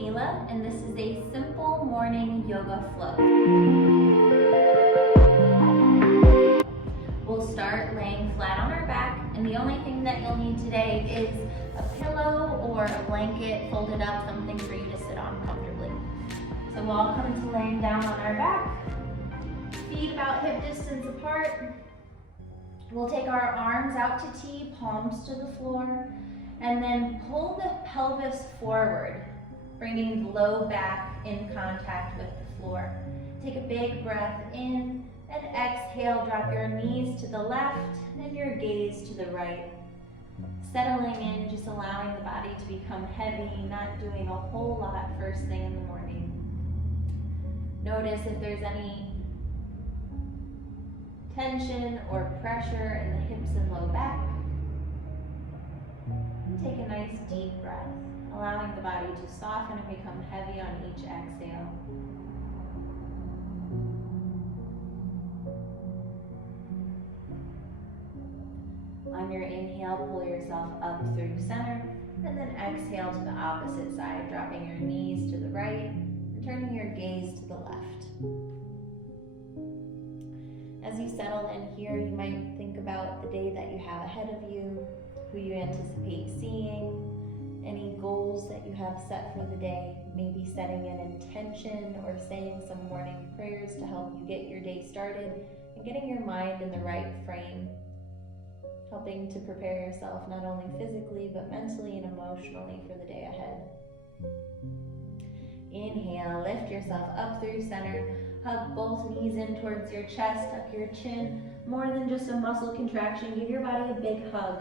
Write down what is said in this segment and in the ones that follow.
Ayla, and this is a simple morning yoga flow. We'll start laying flat on our back, and the only thing that you'll need today is a pillow or a blanket folded up, something for you to sit on comfortably. So we'll all come to laying down on our back, feet about hip distance apart. We'll take our arms out to T, palms to the floor, and then pull the pelvis forward, bringing the low back in contact with the floor. Take a big breath in, and exhale, drop your knees to the left and your gaze to the right. Settling in, just allowing the body to become heavy, not doing a whole lot first thing in the morning. Notice if there's any tension or pressure in the hips and low back. And take a nice deep breath, allowing the body to soften and become heavy on each exhale. On your inhale, pull yourself up through center, and then exhale to the opposite side, dropping your knees to the right and turning your gaze to the left. As you settle in here, you might think about the day that you have ahead of you, who you anticipate seeing, any goals that you have set for the day, maybe setting an intention or saying some morning prayers to help you get your day started and getting your mind in the right frame, helping to prepare yourself not only physically but mentally and emotionally for the day ahead. Inhale, lift yourself up through center, hug both knees in towards your chest, tuck your chin, more than just a muscle contraction, give your body a big hug.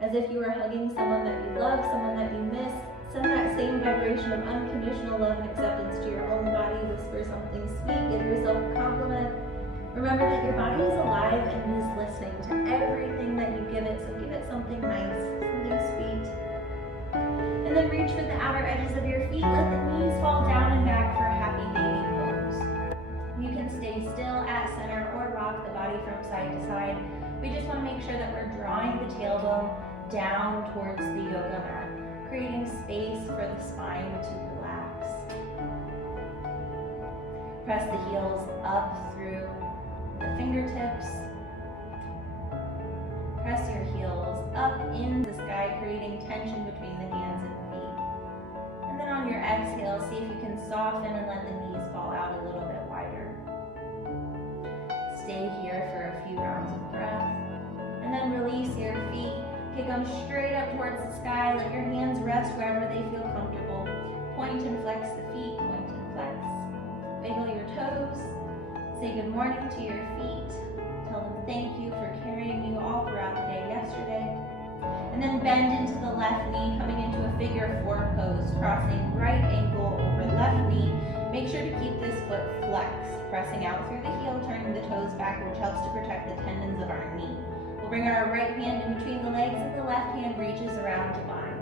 As if you were hugging someone that you love, someone that you miss. Send that same vibration of unconditional love and acceptance to your own body. Whisper something sweet, give yourself a compliment. Remember that your body is alive and is listening to everything that you give it, so give it something nice, something sweet. And then reach for the outer edges of your feet, let the knees fall down and back for a happy baby pose. You can stay still at center or rock the body from side to side. We just want to make sure that we're drawing the tailbone down towards the yoga mat, creating space for the spine to relax. Press the heels up through the fingertips. Press your heels up in the sky, creating tension between the hands and feet. And then on your exhale, see if you can soften and let the knees fall out a little bit wider. Stay here for a few rounds of breath. And then release your feet. Kick them straight up towards the sky. Let your hands rest wherever they feel comfortable. Point and flex the feet, point and flex. Wiggle your toes. Say good morning to your feet. Tell them thank you for carrying you all throughout the day yesterday. And then bend into the left knee, coming into a figure four pose, crossing right ankle over left knee. Make sure to keep this foot flexed, pressing out through the heel, turning the toes back, which helps to protect the tendons of our knee. We'll bring our right hand in between the legs and the left hand reaches around to bind.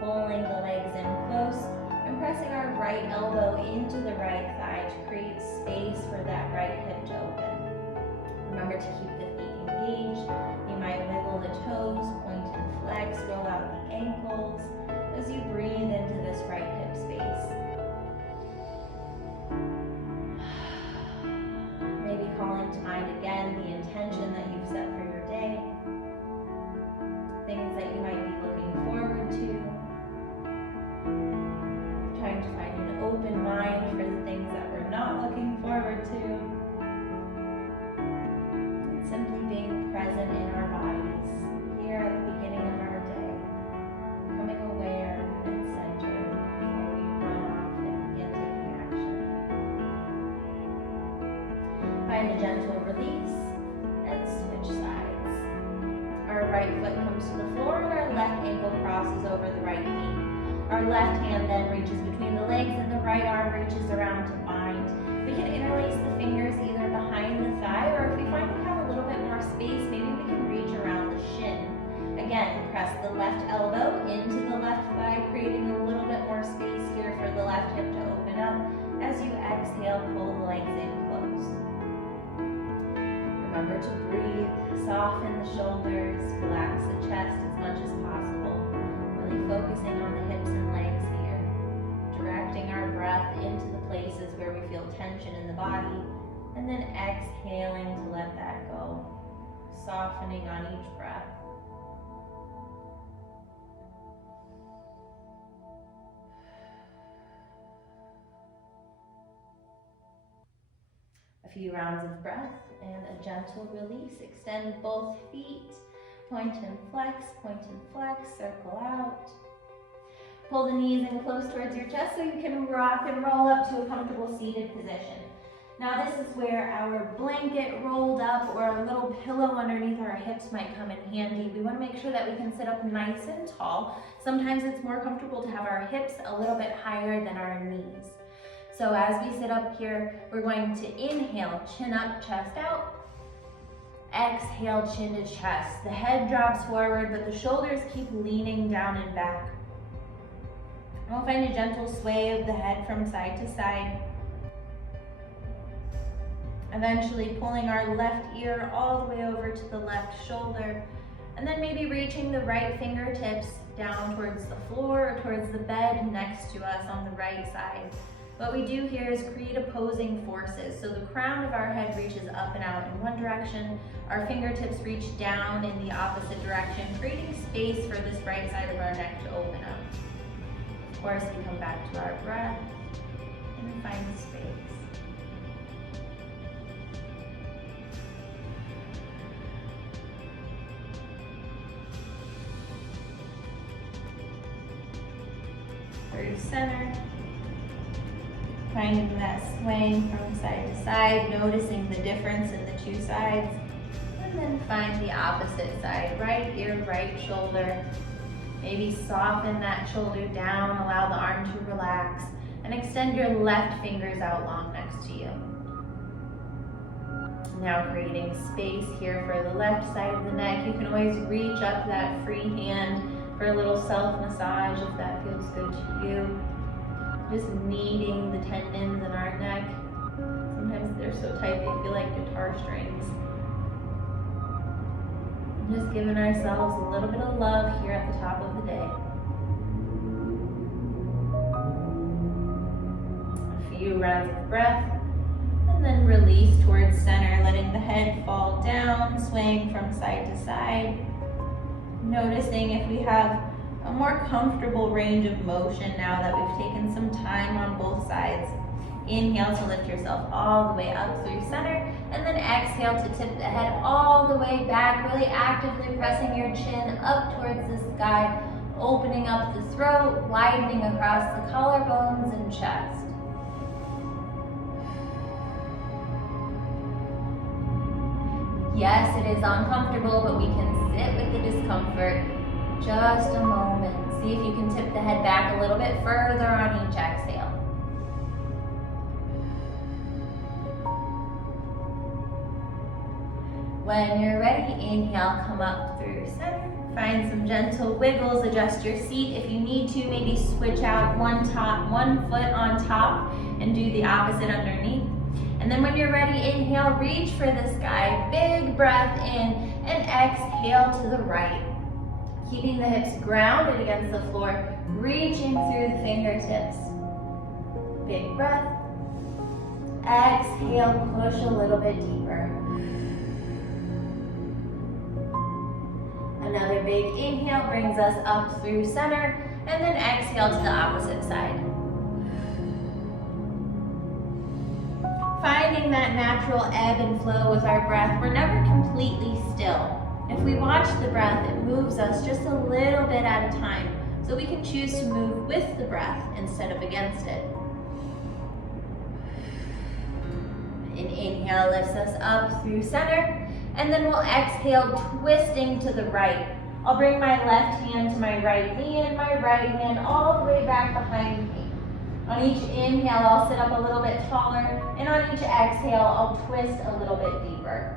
Pulling the legs in close and pressing our right elbow into the right thigh to create space for that right hip to open. Remember to keep the feet engaged. You might wiggle the toes, point and flex, roll out the ankles as you breathe into this right hip space. Maybe calling to mind again the intention that you've set for your day, things that you might be looking forward to, trying to find an open mind for the things that we're not looking forward to, and simply being present in our bodies here at the beginning of our day, becoming aware and centered before we run off and begin taking action. Find a gentle release and switch sides. Our right foot comes to the floor and our left ankle crosses over the right knee. Our left hand then reaches between the legs and the right arm reaches around to bind. We can interlace the fingers either behind the thigh, or if we find we have a little bit more space, maybe we can reach around the shin. Again, press the left elbow into the left thigh, creating a little bit more space here for the left hip to open up. As you exhale, pull the legs in close. Remember to breathe, soften the shoulders, relax the chest as much as possible, really focusing on the hips and legs here. body, and then exhaling to let that go, softening on each breath. A few rounds of breath and a gentle release. Extend both feet, point and flex, circle out. Pull the knees in close towards your chest so you can rock and roll up to a comfortable seated position. Now this is where our blanket rolled up or a little pillow underneath our hips might come in handy. We want to make sure that we can sit up nice and tall. Sometimes it's more comfortable to have our hips a little bit higher than our knees. So as we sit up here, we're going to inhale, chin up, chest out. Exhale, chin to chest. The head drops forward, but the shoulders keep leaning down and back. And we'll find a gentle sway of the head from side to side. Eventually pulling our left ear all the way over to the left shoulder. And then maybe reaching the right fingertips down towards the floor or towards the bed next to us on the right side. What we do here is create opposing forces. So the crown of our head reaches up and out in one direction, our fingertips reach down in the opposite direction, creating space for this right side of our neck to open up. Of course, we come back to our breath and find space. Through center. Finding that swaying from side to side, noticing the difference in the two sides, and then find the opposite side, right ear, right shoulder. Maybe soften that shoulder down, allow the arm to relax, and extend your left fingers out long next to you. Now creating space here for the left side of the neck. You can always reach up that free hand for a little self-massage if that feels good to you. Just kneading the tendons in our neck. Sometimes they're so tight they feel like guitar strings. And just giving ourselves a little bit of love here at the top of the day. A few rounds of breath, and then release towards center, letting the head fall down, swaying from side to side. Noticing if we have a more comfortable range of motion now that we've taken some time on both sides. Inhale to lift yourself all the way up through center, and then exhale to tip the head all the way back, really actively pressing your chin up towards the sky, opening up the throat, widening across the collarbones and chest. Yes, it is uncomfortable, but we can sit with the discomfort. Just a moment. See if you can tip the head back a little bit further on each exhale. When you're ready, inhale, come up through center. Find some gentle wiggles, adjust your seat. If you need to, maybe switch out one foot on top and do the opposite underneath. And then when you're ready, inhale, reach for the sky. Big breath in and exhale to the right. Keeping the hips grounded against the floor, reaching through the fingertips. Big breath. Exhale, push a little bit deeper. Another big inhale brings us up through center, and then exhale to the opposite side. Finding that natural ebb and flow with our breath, we're never completely still. If we watch the breath, it moves us just a little bit at a time, so we can choose to move with the breath instead of against it. An inhale lifts us up through center, and then we'll exhale, twisting to the right. I'll bring my left hand to my right knee and my right hand all the way back behind me. On each inhale, I'll sit up a little bit taller, and on each exhale, I'll twist a little bit deeper.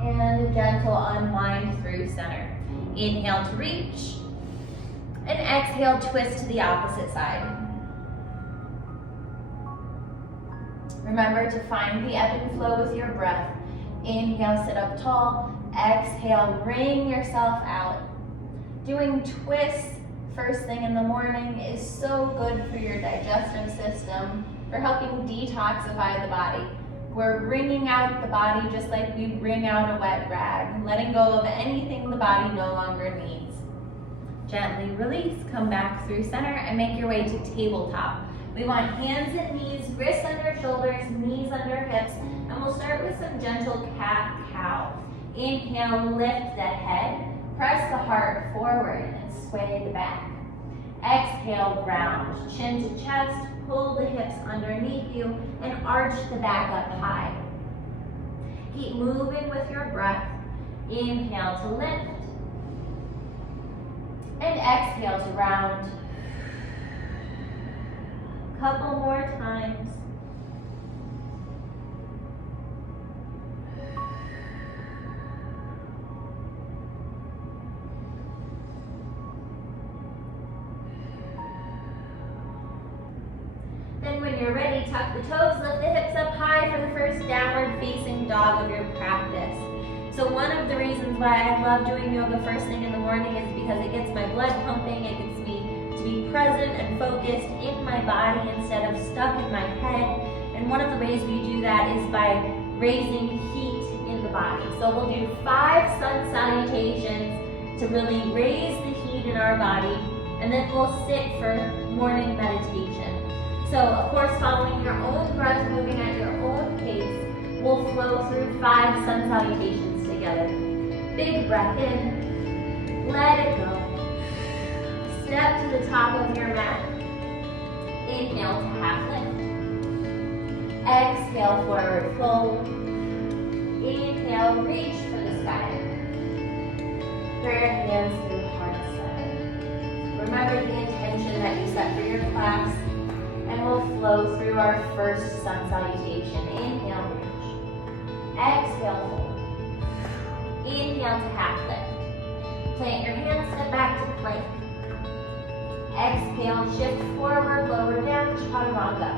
And a gentle unwind through center. Inhale to reach, and exhale, twist to the opposite side. Remember to find the ebb and flow with your breath. Inhale, sit up tall. Exhale, bring yourself out. Doing twists first thing in the morning is so good for your digestive system, for helping detoxify the body. We're wringing out the body just like we wring out a wet rag, letting go of anything the body no longer needs. Gently release, come back through center and make your way to tabletop. We want hands and knees, wrists under shoulders, knees under hips, and we'll start with some gentle cat-cow. Inhale, lift the head, press the heart forward and sway the back. Exhale, round, chin to chest, pull the hips underneath you and arch the back up high. Keep moving with your breath. Inhale to lift and exhale to round. Couple more times. Then when you're ready, tuck the toes, lift the hips up high for the first downward facing dog of your practice. So one of the reasons why I love doing yoga first thing in the morning is because it gets my blood pumping, it gets me to be present and focused in my body instead of stuck in my head. And one of the ways we do that is by raising heat in the body. So we'll do 5 sun salutations to really raise the heat in our body, and then we'll sit for morning meditation. So, of course, following your own breath, moving at your own pace, we'll flow through 5 sun salutations together. Big breath in, let it go. Step to the top of your mat. Inhale to half lift. Exhale, forward fold. Inhale, reach for the sky. Prayer hands through heart center. Remember the intention that you set for your class. And we'll flow through our first sun salutation. Inhale, reach. Exhale, fold. Inhale to half lift. Plant your hands, step back to plank. Exhale, shift forward, lower down, chaturanga.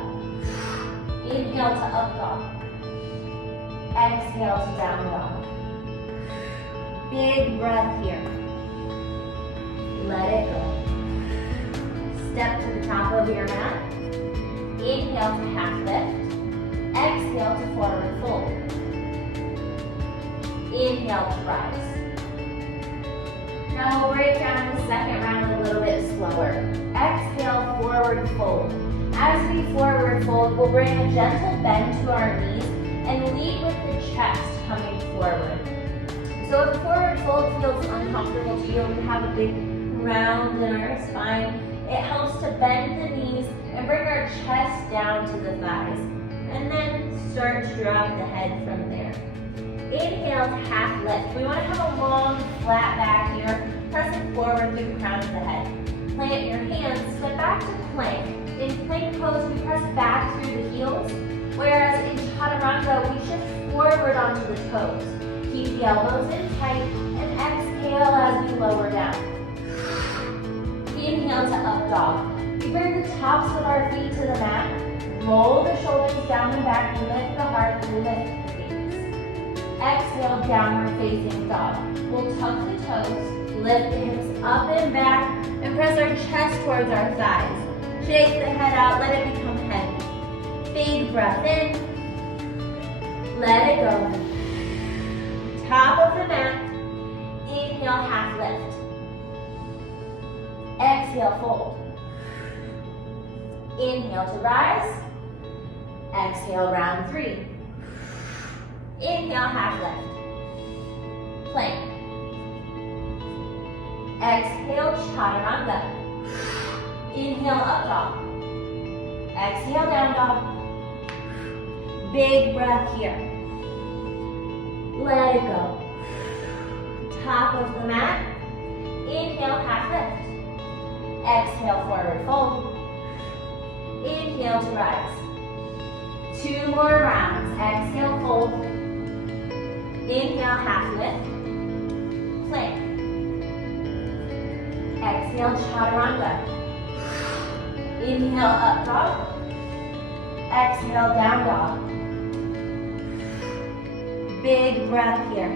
Inhale to up dog. Exhale to down dog. Big breath here. Let it go. Step to the top of your mat. Inhale to half lift. Exhale to forward fold. Inhale to rise. Now we'll break down the second round a little bit slower. Exhale, forward fold. As we forward fold, we'll bring a gentle bend to our knees and lead with the chest coming forward. So if forward fold feels uncomfortable to you, we have a big round in our spine. It helps to bend the knees and bring our chest down to the thighs. And then start to drop the head from there. Inhale to half lift. We want to have a long, flat back here, pressing forward through the crown of the head. Plant your hands, step back to plank. In plank pose, we press back through the heels, whereas in chaturanga, we shift forward onto the toes. Keep the elbows in tight, and exhale as we lower down. Inhale to up dog. We bring the tops of our feet to the mat, roll the shoulders down and back, lift the heart, lift the feet. Exhale, downward facing dog. We'll tuck the toes, lift the hips up and back, and press our chest towards our thighs. Shake the head out, let it become heavy. Big breath in, let it go. Top of the mat, inhale, half lift. Exhale, fold. Inhale to rise. Exhale, round 3. Inhale, half lift. Plank. Exhale, chaturanga. Inhale, up dog. Exhale, down dog. Big breath here. Let it go. Top of the mat. Inhale, half lift. Exhale, forward fold. Inhale to rise. 2 more rounds. Exhale, fold. Inhale, half lift. Plank. Exhale, chaturanga. Inhale, up dog. Exhale, down dog. Big breath here.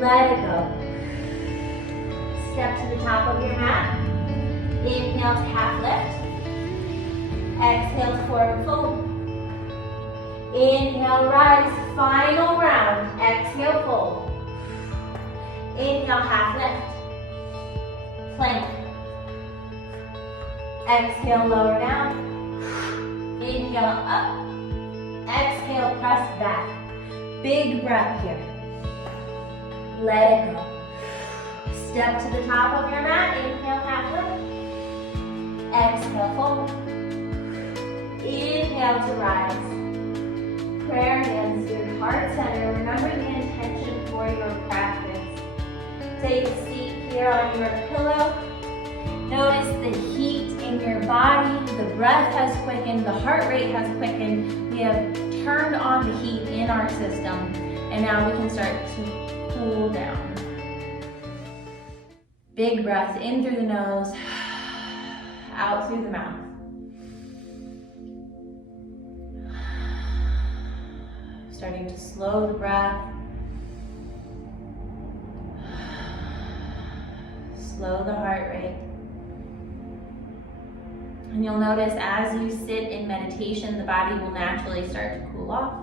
Let it go. Step to the top of your mat. Inhale to half lift. Exhale to forward fold. Inhale, rise, final round. Exhale, fold. Inhale, half lift. Plank. Exhale, lower down. Inhale, up. Exhale, press back. Big breath here. Let it go. Step to the top of your mat. Inhale, half lift. Exhale, fold. Inhale to rise. Prayer hands to your heart center. Remember the intention for your practice. Take a seat here on your pillow. Notice the heat in your body. The breath has quickened. The heart rate has quickened. We have turned on the heat in our system. And now we can start to cool down. Big breath in through the nose, out through the mouth. Starting to slow the breath. Slow the heart rate. And you'll notice as you sit in meditation, the body will naturally start to cool off.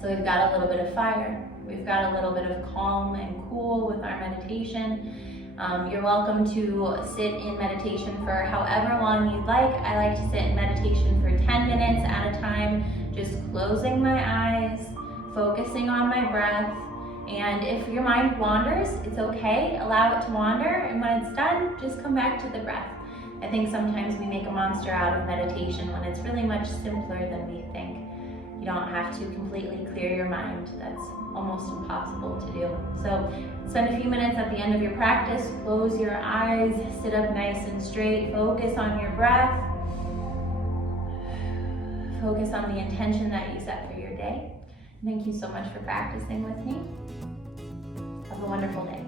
So we've got a little bit of fire. We've got a little bit of calm and cool with our meditation. You're welcome to sit in meditation for however long you'd like. I like to sit in meditation for 10 minutes at a time, just closing my eyes, focusing on my breath. And if your mind wanders, it's okay. Allow it to wander. And when it's done, just come back to the breath. I think sometimes we make a monster out of meditation when it's really much simpler than we think. You don't have to completely clear your mind. That's almost impossible to do. So spend a few minutes at the end of your practice, close your eyes, sit up nice and straight, focus on your breath, focus on the intention that you set for your day. Thank you so much for practicing with me. Have a wonderful day.